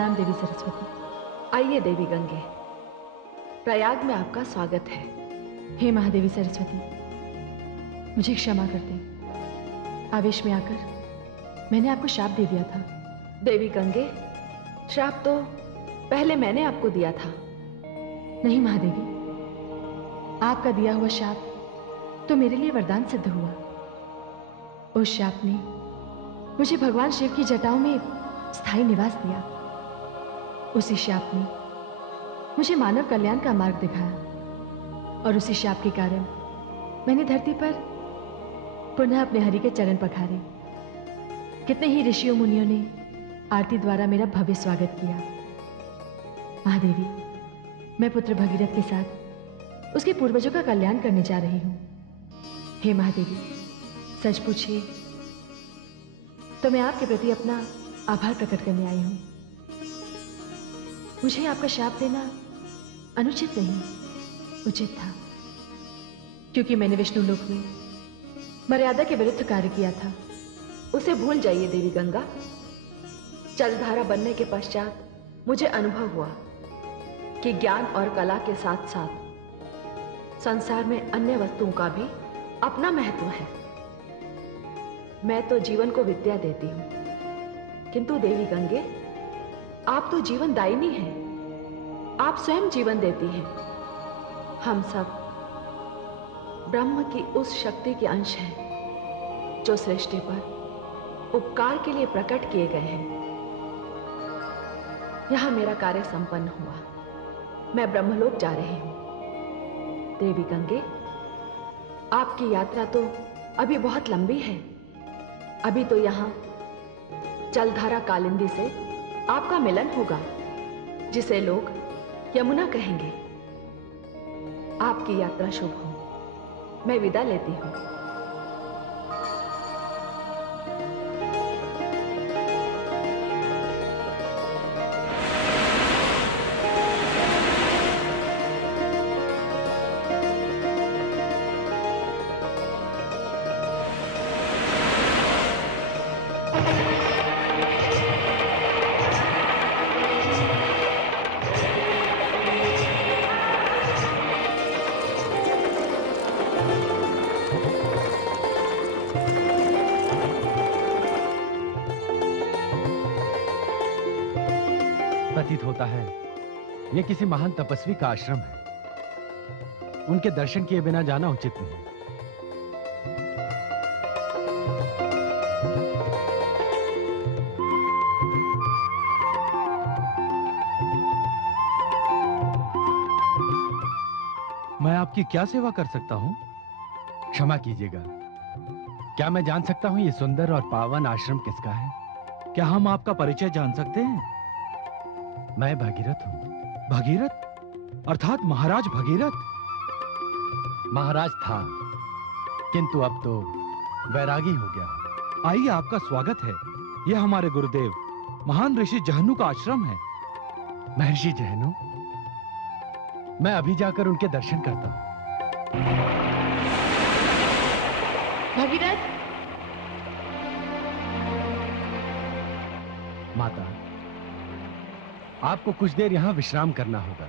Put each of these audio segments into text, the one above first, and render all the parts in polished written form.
प्रणाम देवी सरस्वती। आइए देवी गंगे, प्रयाग में आपका स्वागत है। हे महादेवी सरस्वती, मुझे क्षमा कर दें। आवेश में आकर मैंने आपको शाप दे दिया था। देवी गंगे, श्राप तो पहले मैंने आपको दिया था। नहीं महादेवी, आपका दिया हुआ शाप तो मेरे लिए वरदान सिद्ध हुआ। उस शाप ने मुझे भगवान शिव की जटाओं में स्थायी निवास दिया। उसी शाप ने मुझे मानव कल्याण का मार्ग दिखाया और उसी शाप के कारण मैंने धरती पर पुनः अपने हरि के चरण पखारे। कितने ही ऋषियों मुनियों ने आरती द्वारा मेरा भव्य स्वागत किया। महादेवी, मैं पुत्र भगीरथ के साथ उसके पूर्वजों का कल्याण करने जा रही हूं। हे महादेवी, सच पूछिए तो मैं आपके प्रति अपना आभार प्रकट करने आई हूं। मुझे आपका शाप देना अनुचित नहीं, उचित था, क्योंकि मैंने विष्णु लोक में मर्यादा के विरुद्ध कार्य किया था। उसे भूल जाइए देवी गंगा। जलधारा बनने के पश्चात मुझे अनुभव हुआ कि ज्ञान और कला के साथ साथ संसार में अन्य वस्तुओं का भी अपना महत्व है। मैं तो जीवन को विद्या देती हूं, किंतु देवी गंगे, आप तो जीवन दायिनी हैं। आप स्वयं जीवन देती हैं। हम सब ब्रह्म की उस शक्ति के अंश हैं जो सृष्टि पर उपकार के लिए प्रकट किए गए हैं। यहां मेरा कार्य संपन्न हुआ। मैं ब्रह्मलोक जा रही हूं। देवी गंगे, आपकी यात्रा तो अभी बहुत लंबी है। अभी तो यहां जलधारा कालिंदी से आपका मिलन होगा, जिसे लोग यमुना कहेंगे। आपकी यात्रा शुभ हो। मैं विदा लेती हूं। प्रतीत होता है यह किसी महान तपस्वी का आश्रम है। उनके दर्शन किए बिना जाना उचित नहीं। मैं आपकी क्या सेवा कर सकता हूं? क्षमा कीजिएगा, क्या मैं जान सकता हूं ये सुंदर और पावन आश्रम किसका है? क्या हम आपका परिचय जान सकते हैं? मैं भगीरथ हूं। भगीरथ अर्थात महाराज भगीरथ? महाराज था, किंतु अब तो वैरागी हो गया। आइए, आपका स्वागत है। यह हमारे गुरुदेव महान ऋषि जहनु का आश्रम है। महर्षि जहनु? मैं अभी जाकर उनके दर्शन करता हूं। भगीरथ! माता, आपको कुछ देर यहां विश्राम करना होगा।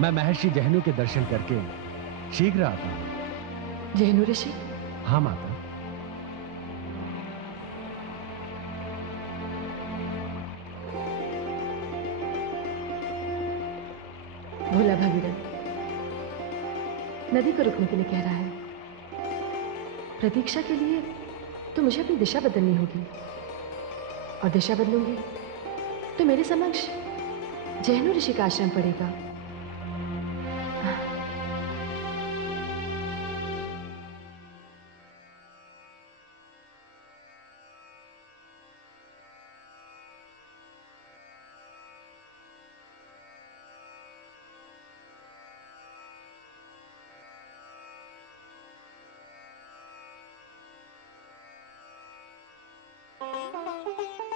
मैं महर्षि जहनु के दर्शन करके शीघ्र आता हूं। जहनु ऋषि? हाँ माता। भोला भगीरथ नदी को रुकने के लिए कह रहा है। प्रतीक्षा के लिए तो मुझे अपनी दिशा बदलनी होगी, और दिशा बदलूंगी तो मेरे समक्ष जहनु ऋषि का आश्रम पड़ेगा।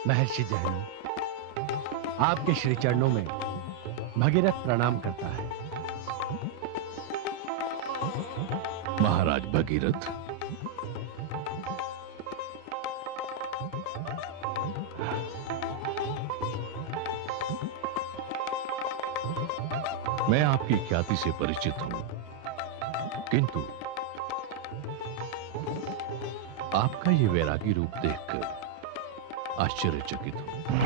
महर्षि जहनु, आपके श्री चरणों में भगीरथ प्रणाम करता है। महाराज भगीरथ, मैं आपकी ख्याति से परिचित हूं, किंतु आपका ये वैरागी रूप देखकर आश्चर्यचकित हूं।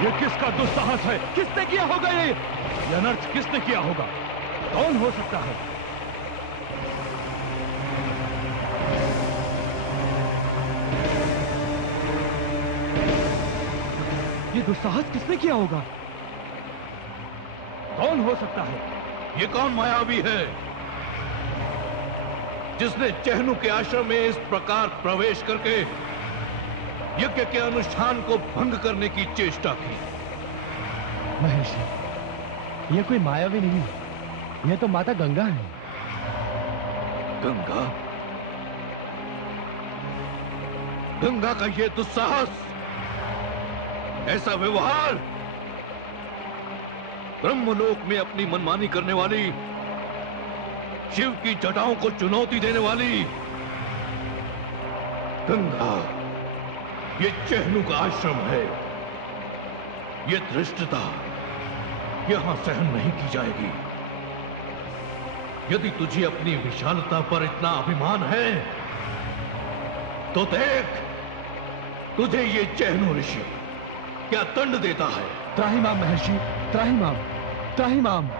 ये किसका दुस्साहस है? किसने किया होगा ये अनर्थ किसने किया होगा? कौन हो सकता है? ये दुस्साहस किसने किया होगा? कौन हो सकता है? ये कौन मायावी है जिसने चहनु के आश्रम में इस प्रकार प्रवेश करके यज्ञ के अनुष्ठान को भंग करने की चेष्टा की? महर्षि, ये कोई मायावी नहीं, ये तो माता गंगा है। गंगा? गंगा का ये दुस्साहस, ऐसा व्यवहार, ब्रह्मलोक में अपनी मनमानी करने वाली, शिव की जटाओं को चुनौती देने वाली गंगा, ये चहनु का आश्रम है। ये धृष्टता यहां सहन नहीं की जाएगी। यदि तुझे अपनी विशालता पर इतना अभिमान है तो देख, तुझे ये चहनु ऋषि क्या दंड देता है। त्राहिमाम महर्षि, त्राहिमाम, त्राहिमाम।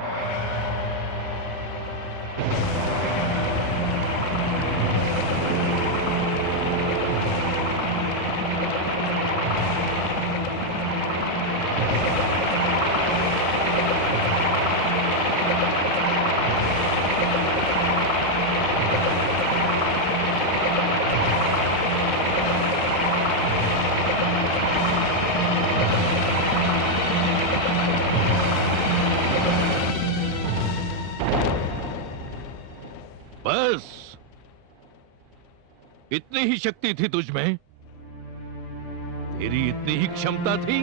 बस इतनी ही शक्ति थी तुझ में? तेरी इतनी ही क्षमता थी?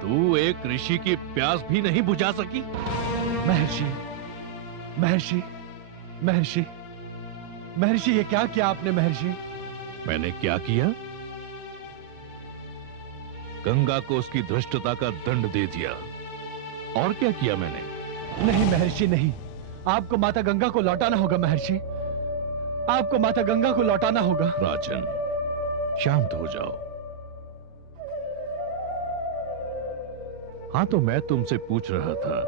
तू एक ऋषि की प्यास भी नहीं बुझा सकी? महर्षि, महर्षि, महर्षि, महर्षि, ये क्या किया आपने महर्षि? मैंने क्या किया? गंगा को उसकी धृष्टता का दंड दे दिया। और क्या किया मैंने? नहीं महर्षि, नहीं। आपको माता गंगा को लौटाना होगा महर्षि, आपको माता गंगा को लौटाना होगा। राजन, शांत हो जाओ। हाँ, तो मैं तुमसे पूछ रहा था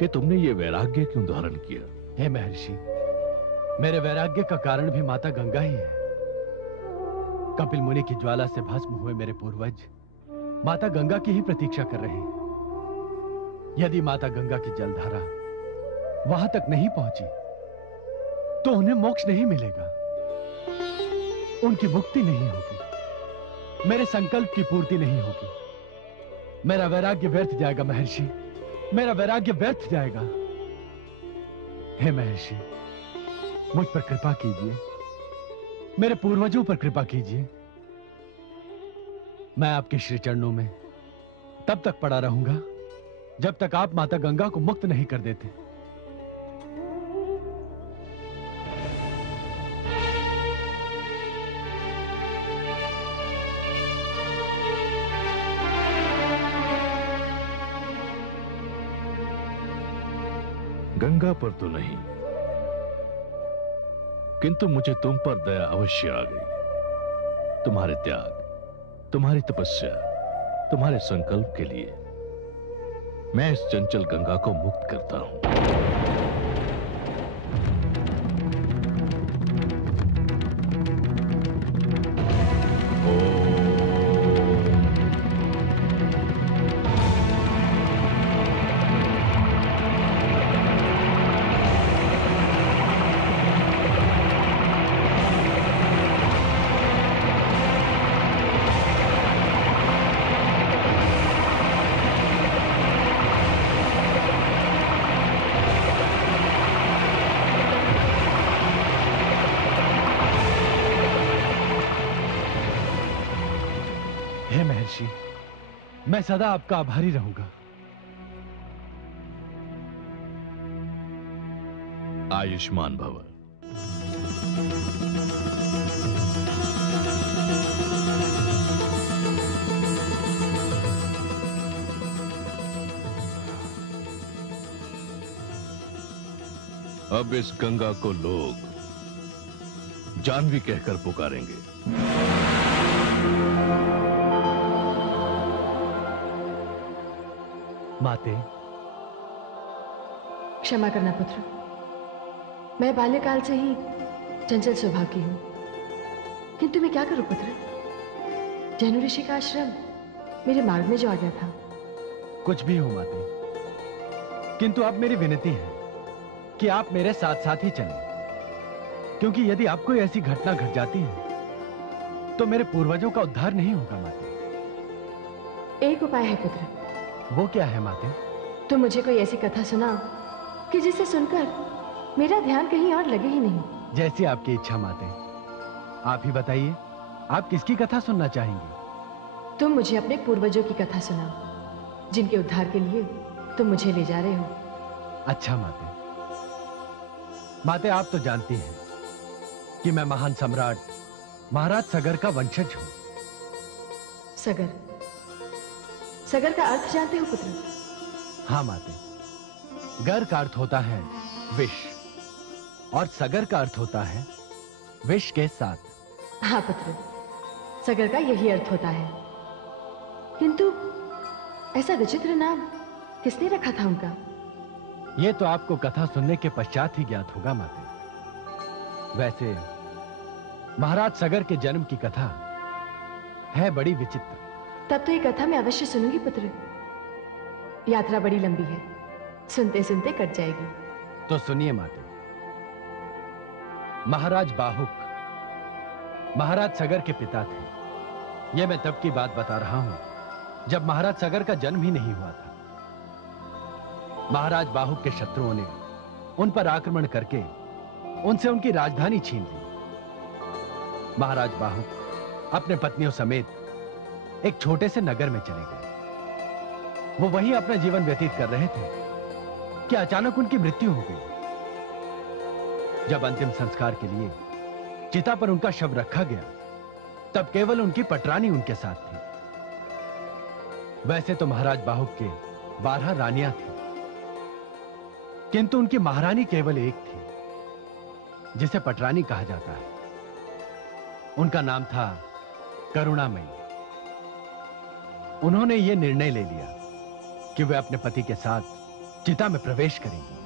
कि तुमने ये वैराग्य क्यों धारण किया? हे महर्षि, मेरे वैराग्य का कारण भी माता गंगा ही है। कपिल मुनि की ज्वाला से भस्म हुए मेरे पूर्वज माता गंगा की ही प्रतीक्षा कर रहे हैं। यदि माता गंगा की जलधारा वहां तक नहीं पहुंची तो उन्हें मोक्ष नहीं मिलेगा, उनकी मुक्ति नहीं होगी, मेरे संकल्प की पूर्ति नहीं होगी। मेरा वैराग्य व्यर्थ जाएगा महर्षि, मेरा वैराग्य व्यर्थ जाएगा। हे महर्षि, मुझ पर कृपा कीजिए, मेरे पूर्वजों पर कृपा कीजिए। मैं आपके श्री चरणों में तब तक पड़ा रहूंगा जब तक आप माता गंगा को मुक्त नहीं कर देते। गंगा पर तो नहीं, किंतु मुझे तुम पर दया अवश्य आ गई। तुम्हारे त्याग, तुम्हारी तपस्या, तुम्हारे संकल्प के लिए मैं इस चंचल गंगा को मुक्त करता हूं। हे महर्षि, मैं सदा आपका आभारी रहूंगा। आयुष्मान भव। अब इस गंगा को लोग जानवी कहकर पुकारेंगे। माते, क्षमा करना पुत्र, मैं बाल्यकाल से ही चंचल स्वभाव की हूं, किंतु मैं क्या करूं पुत्र? जनु ऋषि का आश्रम मेरे मार्ग में जो आ गया था। कुछ भी हो माते, किंतु अब मेरी विनती है कि आप मेरे साथ साथ ही चलें, क्योंकि यदि आपको ऐसी घटना घट जाती है तो मेरे पूर्वजों का उद्धार नहीं होगा माते। एक उपाय है पुत्र। वो क्या है माते? तुम मुझे कोई ऐसी कथा सुनाओ कि जिसे सुनकर मेरा ध्यान कहीं और लगे ही नहीं। जैसी आपकी इच्छा माते। आप ही बताइए, आप किसकी कथा सुनना चाहेंगी? तुम मुझे अपने पूर्वजों की कथा सुनाओ, जिनके उद्धार के लिए तुम मुझे ले जा रहे हो। अच्छा माते। माते, आप तो जानती हैं कि मैं महान सम्राट महाराज सगर का वंशज हूं। सगर? सगर का अर्थ जानते हो पुत्र? हाँ माते, गर का अर्थ होता है विष और सगर का अर्थ होता है विष के साथ। हाँ पुत्र, सगर का यही अर्थ होता है, किंतु ऐसा विचित्र नाम किसने रखा था उनका? यह तो आपको कथा सुनने के पश्चात ही ज्ञात होगा माते। वैसे महाराज सगर के जन्म की कथा है बड़ी विचित्र। तब तो ये कथा मैं अवश्य सुनूंगी पुत्र। यात्रा बड़ी लंबी है, सुनते सुनते कट जाएगी। तो सुनिए माते। महाराज बाहुक महाराज सगर के पिता थे। यह मैं तब की बात बता रहा हूं जब महाराज सगर का जन्म ही नहीं हुआ था। महाराज बाहुक के शत्रुओं ने उन पर आक्रमण करके उनसे उनकी राजधानी छीन ली। महाराज बाहुक अपने पत्नियों समेत एक छोटे से नगर में चले गए। वो वहीं अपना जीवन व्यतीत कर रहे थे कि अचानक उनकी मृत्यु हो गई। जब अंतिम संस्कार के लिए चिता पर उनका शव रखा गया, तब केवल उनकी पटरानी उनके साथ थी। वैसे तो महाराज बाहुक के 12 रानियां थी, किंतु उनकी महारानी केवल एक थी, जिसे पटरानी कहा जाता है। उनका नाम था करुणामयी। उन्होंने यह निर्णय ले लिया कि वे अपने पति के साथ चिता में प्रवेश करेंगी।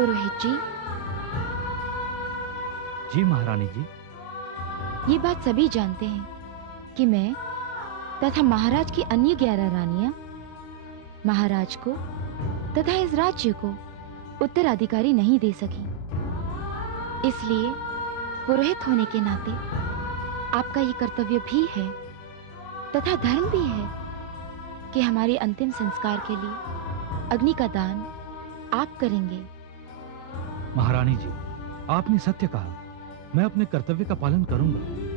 पुरोहित जी। जी महारानी जी। ये बात सभी जानते हैं कि मैं तथा महाराज की अन्य 11 रानियां महाराज को तथा इस राज्य को उत्तराधिकारी नहीं दे सकी। इसलिए पुरोहित होने के नाते आपका ये कर्तव्य भी है तथा धर्म भी है कि हमारे अंतिम संस्कार के लिए अग्नि का दान आप करेंगे। महारानी जी, आपने सत्य कहा। मैं अपने कर्तव्य का पालन करूंगा।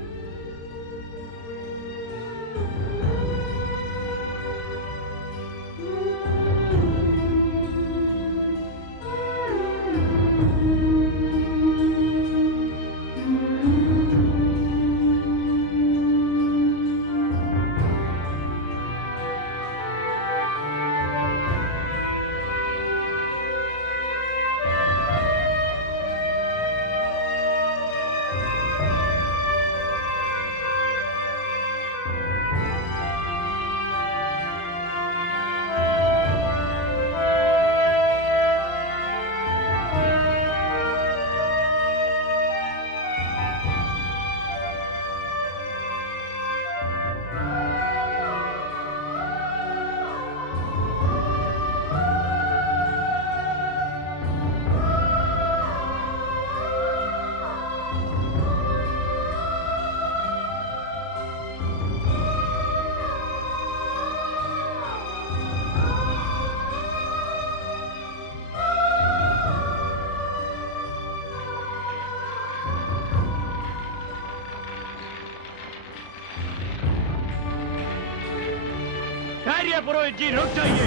पुरोहित जी, रुक जाइए।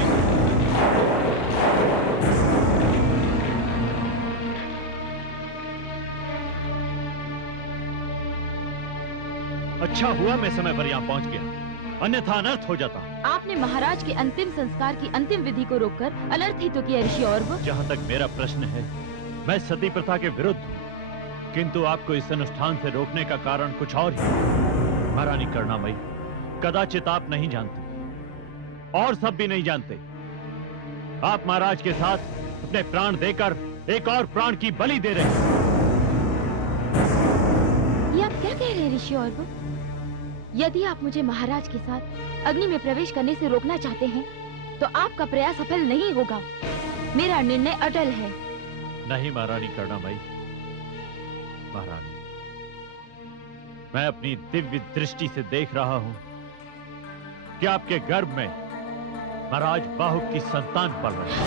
अच्छा हुआ मैं समय पर यहाँ पहुँच गया, अन्यथा अनर्थ हो जाता। आपने महाराज के अंतिम संस्कार की अंतिम विधि को रोककर अनर्थ ही तो किया ऋषि औरव। जहाँ तक मेरा प्रश्न है, मैं सती प्रथा के विरुद्ध हूँ, किंतु आपको इस अनुष्ठान से रोकने का कारण कुछ और ही। महारानी करुणामयी, कदाचित आप नहीं जानते और सब भी नहीं जानते, आप महाराज के साथ अपने प्राण देकर एक और प्राण की बलि दे रहे हैं। ये आप क्या कह रहे हैं ऋषि औरव? यदि आप मुझे महाराज के साथ अग्नि में प्रवेश करने से रोकना चाहते हैं तो आपका प्रयास सफल नहीं होगा। मेरा निर्णय अटल है। नहीं महारानी करुणामयी, महारानी, मैं अपनी दिव्य दृष्टि से देख रहा हूं कि आपके गर्भ में महाराज बाहुक की संतान पल रहे हैं।